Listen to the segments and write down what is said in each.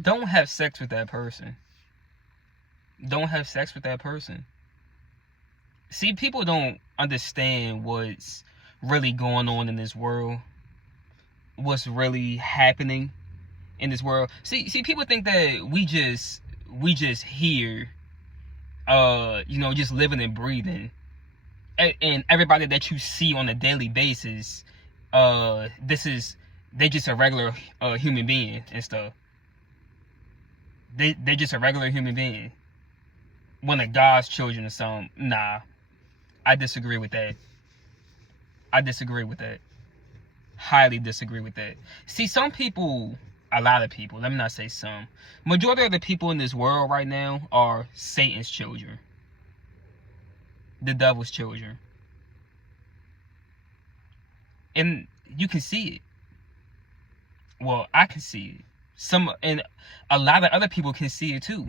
don't have sex with that person. Don't have sex with that person. See, people don't understand what's really going on in this world. What's really happening in this world. See, people think that we just here, just living and breathing. And everybody that you see on a daily basis, they just a regular human being and stuff. They just a regular human being. One of God's children or something. Nah, I disagree with that. I disagree with that. Highly disagree with that. See, some people, a lot of people, let me not say some, majority of the people in this world right now are Satan's children. The devil's children. And you can see it. Well, I can see it. And a lot of other people can see it too.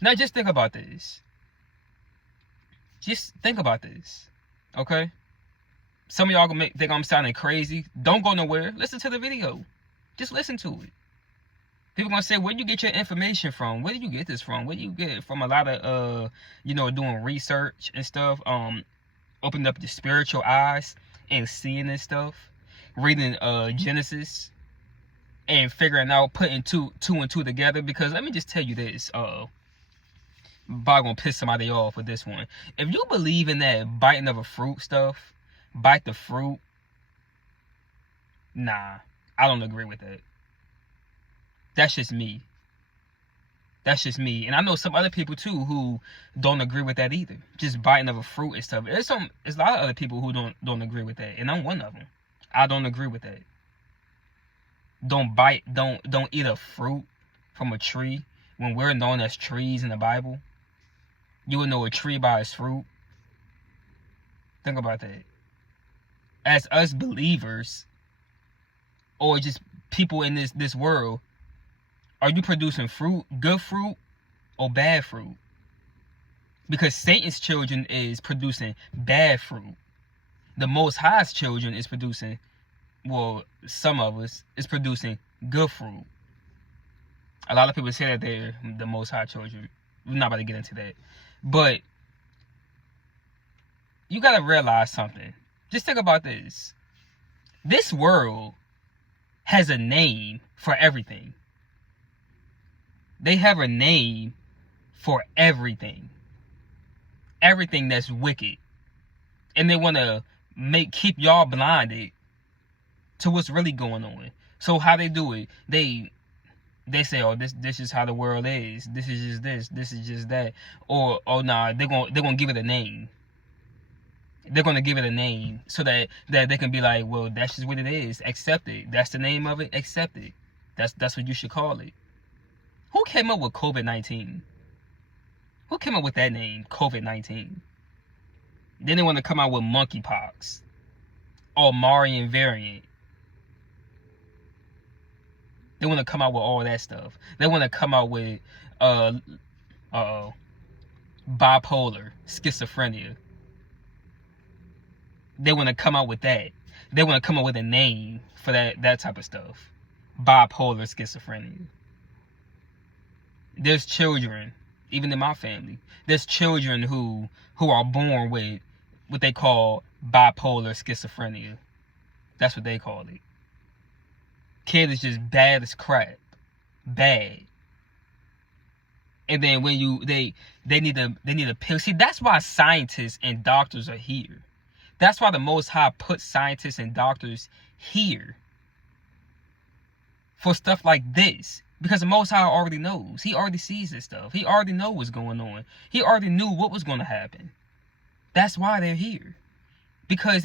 Now just think about this. Just think about this. Okay? Some of y'all gonna think I'm sounding crazy. Don't go nowhere. Listen to the video. Just listen to it. People gonna say, where do you get your information from? Where do you get this from? Where do you get it from? A lot of doing research and stuff. Opening up your spiritual eyes and seeing this stuff. Reading Genesis and figuring out, putting two and two together. Because let me just tell you this, probably gonna piss somebody off with this one. If you believe in that biting of a fruit stuff, bite the fruit, nah, I don't agree with that. That's just me. That's just me. And I know some other people too who don't agree with that either. Just biting of a fruit and stuff. There's a lot of other people who don't agree with that, and I'm one of them. I don't agree with that. Don't eat a fruit from a tree when we're known as trees in the Bible. You would know a tree by its fruit. Think about that. As us believers, or just people in this world, are you producing fruit, good fruit, or bad fruit? Because Satan's children is producing bad fruit. The Most High's children is producing, well, some of us is producing good fruit. A lot of people say that they're the Most High children. We're not about to get into that. But you got to realize something. Just think about this. This world has a name for everything. They have a name for everything. Everything that's wicked. And they want to keep y'all blinded to what's really going on. So how they do it, they say, oh, this is how the world is. This is just this is just that. Or oh nah, they're gonna give it a name. They're gonna give it a name so that they can be like, well, that's just what it is. Accept it. That's the name of it. Accept it. That's what you should call it. Who came up with COVID-19? Who came up with that name, COVID-19? Then they want to come out with monkeypox or Marian variant. They want to come out with all that stuff. They want to come out with bipolar, schizophrenia. They want to come out with that. They want to come up with a name for that type of stuff. Bipolar, schizophrenia. There's children, even in my family, there's children who are born with what they call bipolar schizophrenia. That's what they call it. Kid is just bad as crap. Bad. And then when they need a pill. See, that's why scientists and doctors are here. That's why the Most High put scientists and doctors here. For stuff like this. Because the Most High already knows. He already sees this stuff. He already knows what's going on. He already knew what was going to happen. That's why they're here. Because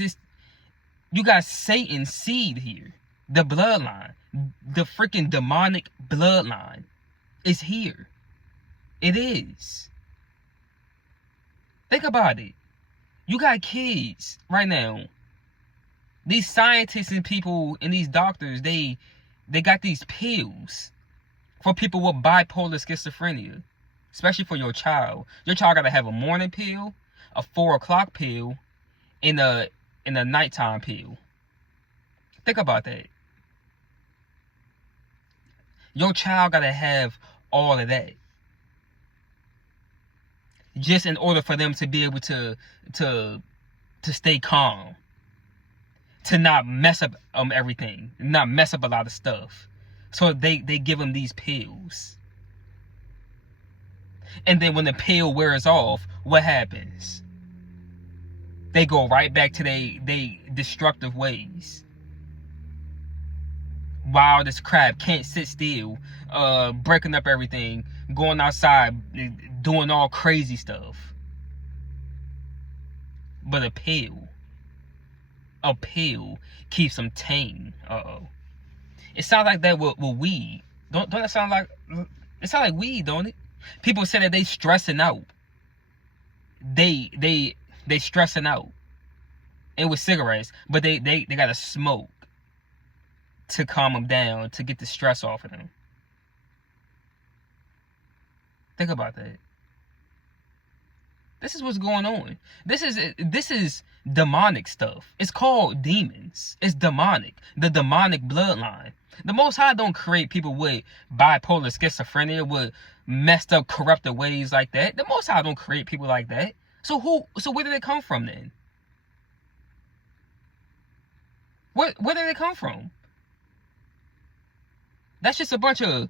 you got Satan's seed here. The bloodline. The freaking demonic bloodline is here. It is. Think about it. You got kids right now. These scientists and people and these doctors, they got these pills for people with bipolar schizophrenia, especially for your child. Your child got to have a morning pill, a 4 o'clock pill, and a nighttime pill. Think about that. Your child gotta have all of that, just in order for them to be able to stay calm, to not mess up everything, not mess up a lot of stuff. So they give them these pills, and then when the pill wears off, what happens? They go right back to they destructive ways. Wild as crap, can't sit still, breaking up everything, going outside, doing all crazy stuff. But a pill keeps them tame. It sounds like that with weed. Don't that sound like, it sounds like weed, don't it? People say that they stressing out. They stressing out. And with cigarettes, but they gotta smoke to calm them down, to get the stress off of them. Think about that. This is what's going on. This is demonic stuff. It's called demons. It's demonic. The demonic bloodline. The Most High don't create people with bipolar schizophrenia, with messed up, corrupted ways like that. The Most High don't create people like that. So where did they come from then? Where did they come from? That's just a bunch of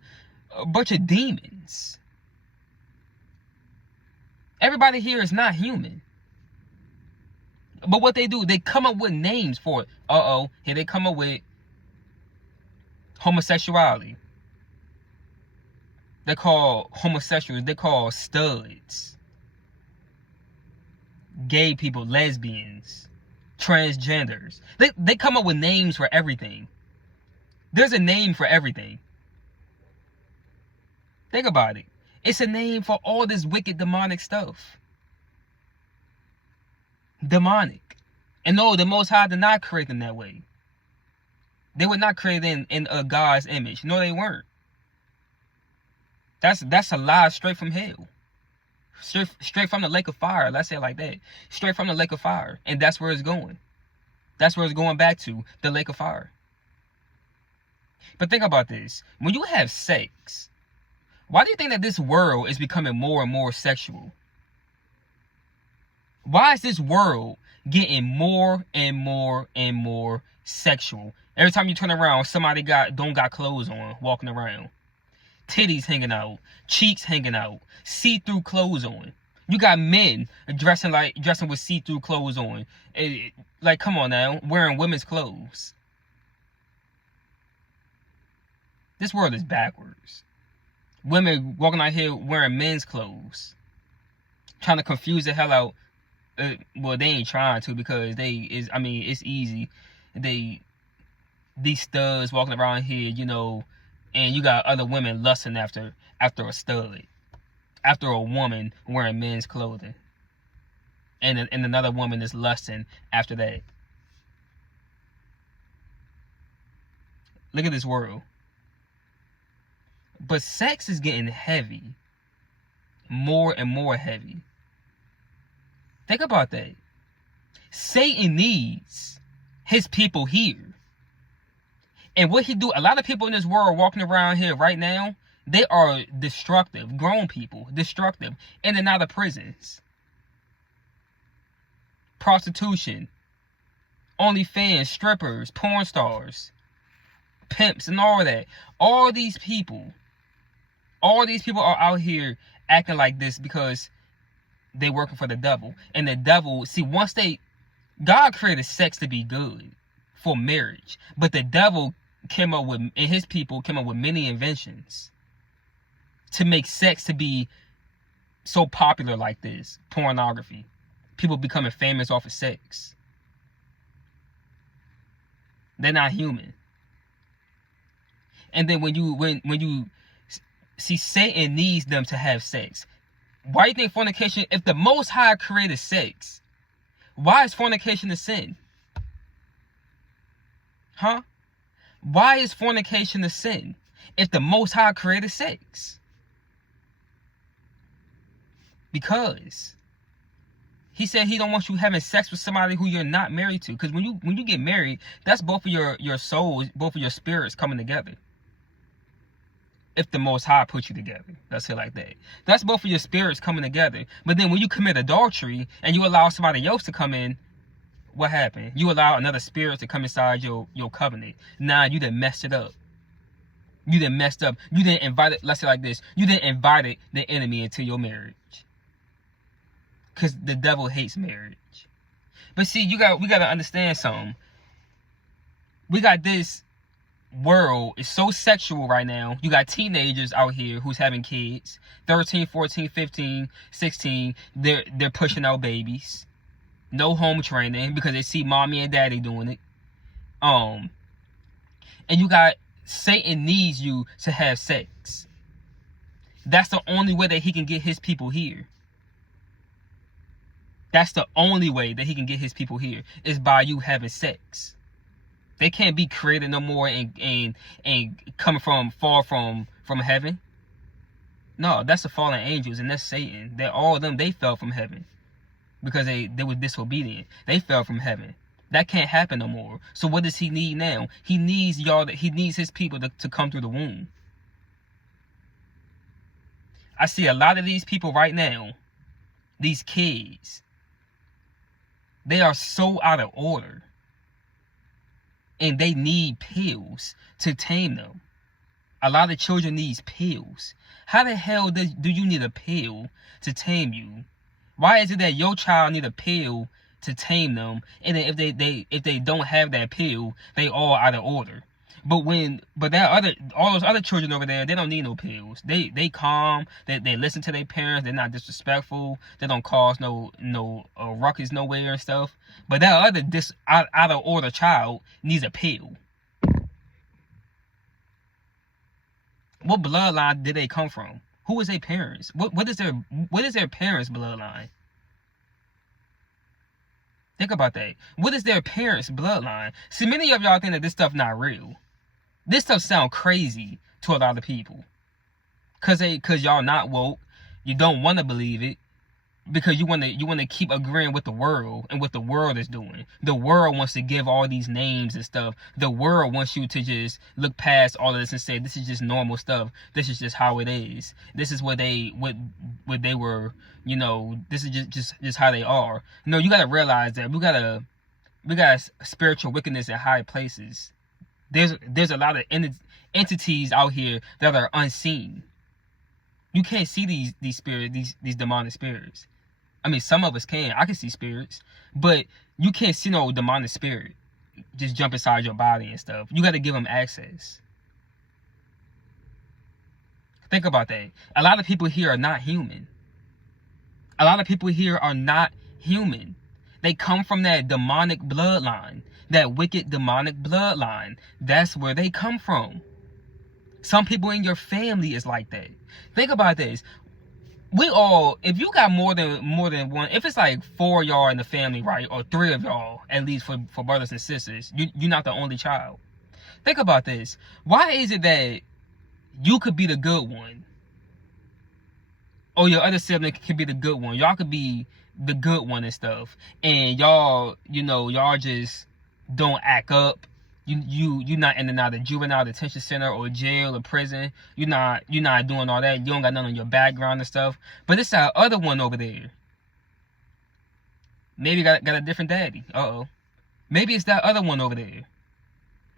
demons. Everybody here is not human. But what they do, they come up with names for it. Here they come up with homosexuality. They call homosexuals, they call studs. Gay people, lesbians, transgenders. They come up with names for everything. There's a name for everything. Think about it. It's a name for all this wicked demonic stuff. Demonic. And no, the Most High did not create them that way. They were not created in a God's image. No, they weren't. That's a lie straight from hell. Straight from the lake of fire. Let's say it like that. Straight from the lake of fire. And that's where it's going. That's where it's going back to. The lake of fire. But think about this. When you have sex, why do you think that this world is becoming more and more sexual? Why is this world getting more and more and more sexual? Every time you turn around, somebody don't got clothes on, walking around. Titties hanging out, cheeks hanging out, see-through clothes on. You got men dressing with see-through clothes on. Like, come on now, wearing women's clothes. This world is backwards. Women walking out here wearing men's clothes, trying to confuse the hell out. Well, they ain't trying to, because it's easy. These studs walking around here, you know, and you got other women lusting after a stud, after a woman wearing men's clothing, and another woman is lusting after that. Look at this world. But sex is getting heavy, more and more heavy. Think about that. Satan needs his people here. And what he do, a lot of people in this world walking around here right now, they are destructive, grown people, destructive, in and out of prisons. Prostitution, OnlyFans, strippers, porn stars, pimps, and all of that. All these people are out here acting like this because they working for the devil. And the devil, see, God created sex to be good for marriage. But the devil and his people came up with many inventions to make sex to be so popular like this. Pornography. People becoming famous off of sex. They're not human. And then when you see, Satan needs them to have sex. Why do you think fornication, if the Most High created sex, why is fornication a sin? Huh? Why is fornication a sin if the Most High created sex? Because he said he don't want you having sex with somebody who you're not married to. Because when you get married, that's both of your souls, both of your spirits coming together. if the Most High put you together. Let's say it like that. That's both of your spirits coming together. But then when you commit adultery and you allow somebody else to come in, what happened? You allow another spirit to come inside your covenant. Now you done messed it up. You done messed up. You didn't invite it. Let's say it like this. You didn't invite the enemy into your marriage. Because the devil hates marriage. But see, we got to understand something. We got this world is so sexual right now. You got teenagers out here who's having kids. 13, 14, 15, 16. They're pushing out babies. No home training because they see mommy and daddy doing it. And you got Satan needs you to have sex. That's the only way that he can get his people here. That's the only way that he can get his people here is by you having sex. They can't be created no more and coming far from heaven. No, that's the fallen angels and that's Satan. That all of them, they fell from heaven because they were disobedient. They fell from heaven. That can't happen no more. So what does he need now? He needs he needs his people to come through the womb. I see a lot of these people right now, these kids, they are so out of order. And they need pills to tame them. A lot of children need pills. How the hell do you need a pill to tame you? Why is it that your child need a pill to tame them? And then if they don't have that pill, they all out of order. But all those other children over there, they don't need no pills. They calm. They listen to their parents. They're not disrespectful. They don't cause no ruckus nowhere and stuff. But that other out of order child needs a pill. What bloodline did they come from? Who is their parents? What is their parents' bloodline? Think about that. What is their parents' bloodline? See, many of y'all think that this stuff not real. This stuff sound crazy to a lot of people. Cause y'all not woke. You don't want to believe it. Because you want to keep agreeing with the world and what the world is doing. The world wants to give all these names and stuff. The world wants you to just look past all of this and say this is just normal stuff. This is just how it is. This is what they were, this is just how they are. No, you gotta realize that we got spiritual wickedness in high places. There's a lot of entities out here that are unseen. You can't see these spirits, these demonic spirits. I mean, some of us can. I can see spirits, but you can't see no demonic spirit just jump inside your body and stuff. You got to give them access. Think about that. A lot of people here are not human. A lot of people here are not human. They come from that demonic bloodline, that wicked demonic bloodline. That's where they come from. Some people in your family is like that. Think about this. If you got more than one, if it's like 4 of y'all in the family, right, or 3 of y'all, at least for brothers and sisters, you're not the only child. Think about this. Why is it that you could be the good one, or your other sibling could be the good one? Y'all could be the good one and stuff, and y'all just don't act up. You're not in and out of juvenile detention center or jail or prison. You're not doing all that. You don't got nothing on your background and stuff. But it's that other one over there. Maybe got a different daddy. Maybe it's that other one over there.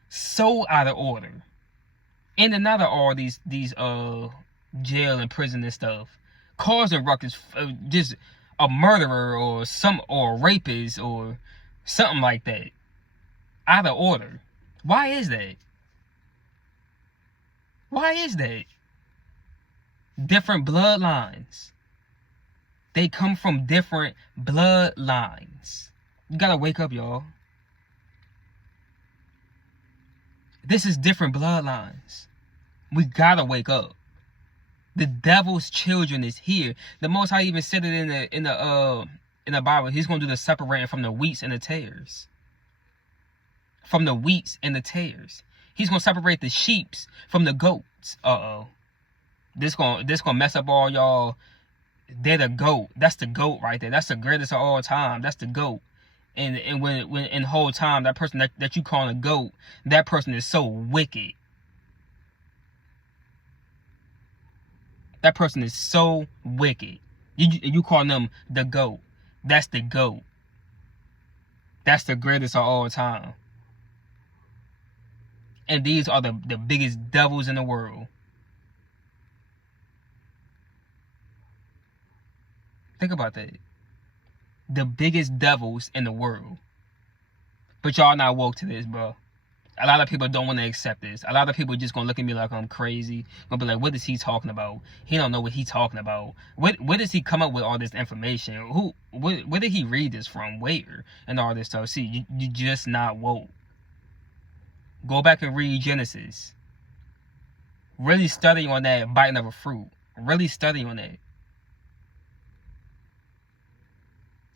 So out of order. In and out of all these jail and prison and stuff. Causing ruckus, just a murderer or a rapist or something like that. Out of order. Why is that? Why is that? Different bloodlines. They come from different bloodlines. You gotta wake up, y'all. This is different bloodlines. We gotta wake up. The devil's children is here. The Most High even said it in the Bible. He's gonna do the separating from the wheats and the tares. From the wheats and the tares. He's gonna separate the sheeps from the goats. This gonna mess up all y'all. They're the goat. That's the goat right there. That's the greatest of all time. That's the goat. And when in the whole time, that person that you call a goat, that person is so wicked. That person is so wicked. You call them the GOAT. That's the GOAT. That's the greatest of all time. And these are the biggest devils in the world. Think about that. The biggest devils in the world. But y'all not woke to this, bro. A lot of people don't want to accept this. A lot of people just gonna look at me like I'm crazy. Gonna be like, what is he talking about? He don't know what he talking about. Where does he come up with all this information? Where did he read this from? Where? And all this stuff. See, you just not woke. Go back and read Genesis. Really study on that biting of a fruit. Really study on that.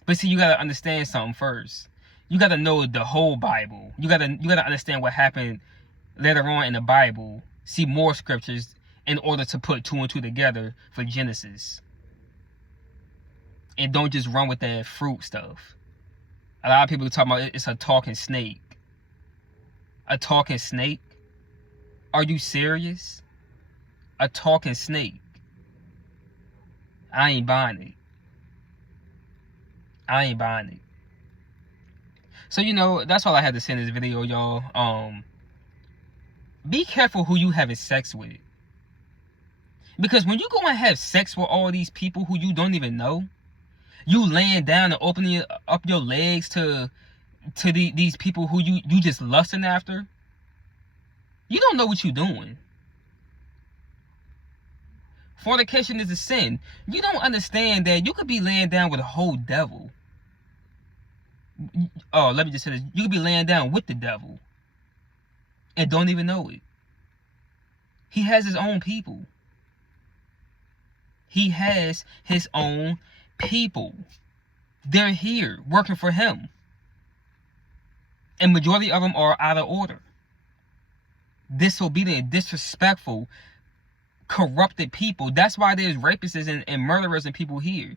But see, you gotta understand something first. You gotta know the whole Bible. You gotta understand what happened later on in the Bible. See more scriptures in order to put 2 and 2 together for Genesis. And don't just run with that fruit stuff. A lot of people talk about it's a talking snake. A talking snake? Are you serious? A talking snake? I ain't buying it. I ain't buying it. So, that's all I had to say in this video, y'all. Be careful who you having sex with. Because when you go and have sex with all these people who you don't even know, you laying down and opening up your legs to these people who you just lusting after, you don't know what you're doing. Fornication is a sin. You don't understand that you could be laying down with a whole devil. Oh, let me just say this. You could be laying down with the devil and don't even know it. He has his own people. He has his own people. They're here working for him. And majority of them are out of order. Disobedient, disrespectful, corrupted people. That's why there's rapists and murderers and people here.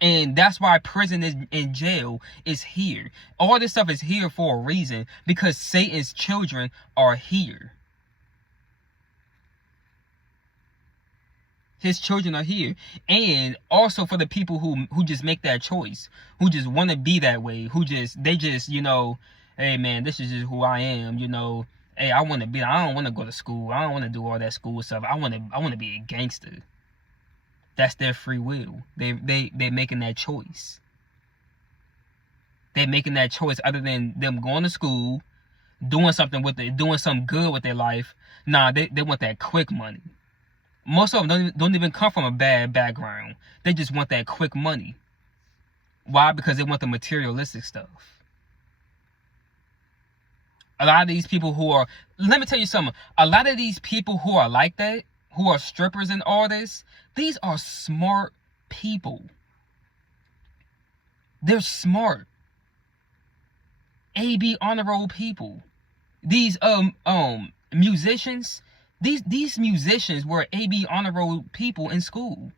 And that's why prison is in jail is here. All this stuff is here for a reason. Because Satan's children are here. His children are here. And also for the people who just make that choice. Who just want to be that way. They just, hey man, this is just who I am, Hey, I don't want to go to school. I don't want to do all that school stuff. I want to be a gangster. That's their free will. They're making that choice. They're making that choice other than them going to school, doing something good with their life. Nah, they want that quick money. Most of them don't even come from a bad background. They just want that quick money. Why? Because they want the materialistic stuff. A lot of these people let me tell you something. A lot of these people who are like that, who are strippers and all this, these are smart people. They're smart. AB honor roll people. These musicians, these musicians were AB honor roll people in school.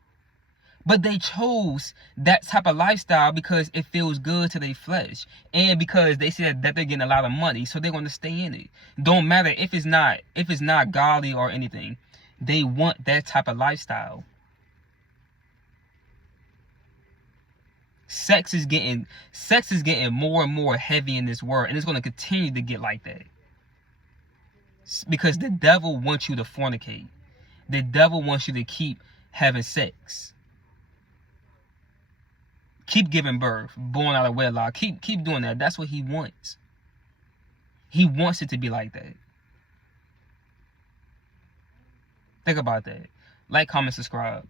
But they chose that type of lifestyle because it feels good to their flesh. And because they said that they're getting a lot of money, so they're going to stay in it. Don't matter if it's not godly or anything. They want that type of lifestyle. Sex is getting more and more heavy in this world, and it's going to continue to get like that. Because the devil wants you to fornicate. The devil wants you to keep having sex. Keep giving birth, born out of wedlock. Keep doing that. That's what he wants. He wants it to be like that. Think about that. Like, comment, subscribe.